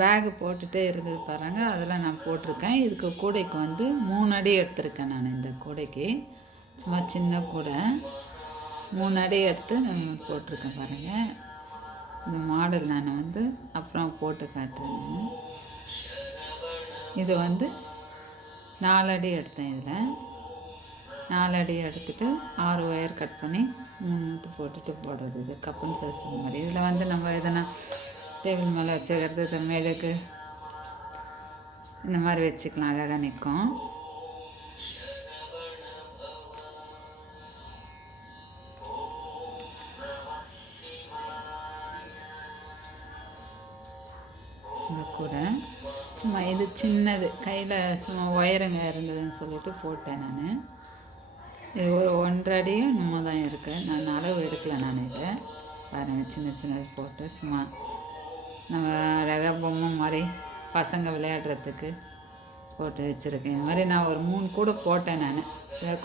Bag போட்டுகிட்டே இருந்தது பாருங்கள், அதெல்லாம் நான் போட்டிருக்கேன். இதுக்கு கூடைக்கு வந்து 3 அடி எடுத்திருக்கேன் நான். இந்த கூடைக்கு சும்மா சின்ன கூடை 3 அடி எடுத்து நான் போட்டிருக்கேன் பாருங்கள். இந்த மாடல் நான் வந்து அப்புறம் போட்டு காட்டுறேன். இது வந்து 4 அடி எடுத்தேன். இதில் 4 அடி எடுத்துகிட்டு 6 ஒயர் கட் பண்ணி 3 போட்டுட்டு போடுறது. இது கப்பன் சைஸ் மாதிரி. இதில் வந்து நம்ம எதனா டேபிள் மேலே வச்சுக்கிறது, இது மேலுக்கு இந்த மாதிரி வச்சுக்கலாம், அழகாக நிற்கும். இந்த கூட சும்மா இது சின்னது கையில் சும்மா ஒயருங்க இருந்ததுன்னு சொல்லிட்டு போட்டேன் நான். இது ஒரு 1.5 அடியும் இன்னும் தான் இருக்குது. நான் அளவு எடுக்கலை நான். இதை பாருங்கள், சின்ன சின்னது போட்டு சும்மா நம்ம அழகாக பொம்மை மாதிரி பசங்க விளையாடுறதுக்கு போட்டு வச்சுருக்கேன். இந்த மாதிரி நான் ஒரு 3 கூட போட்டேன் நான்.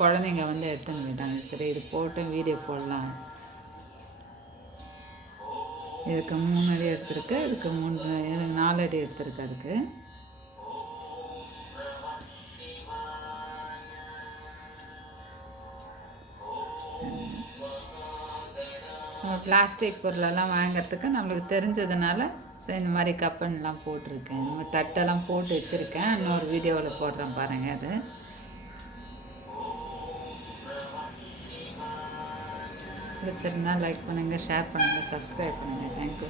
குழந்தைங்க வந்து எடுத்துன்னு போயிட்டாங்க. சரி, இது போட்டு வீடியோ போடலாம். இதுக்கு 3 அடி எடுத்துருக்கு, இதுக்கு 4 அடி எடுத்துருக்கு. அதுக்கு நம்ம பிளாஸ்டிக் பொருளெல்லாம் வாங்கிறதுக்கு நம்மளுக்கு தெரிஞ்சதுனால சரி இந்த மாதிரி கப்பன்லாம் போட்டிருக்கேன். நம்ம தட்டெல்லாம் போட்டு வச்சுருக்கேன். இன்னொரு வீடியோவில் போடுறேன் பாருங்கள். அது பிடிச்சிருந்தா லைக் பண்ணுங்கள், ஷேர் பண்ணுங்கள், சப்ஸ்கிரைப் பண்ணுங்கள். தேங்க்யூ.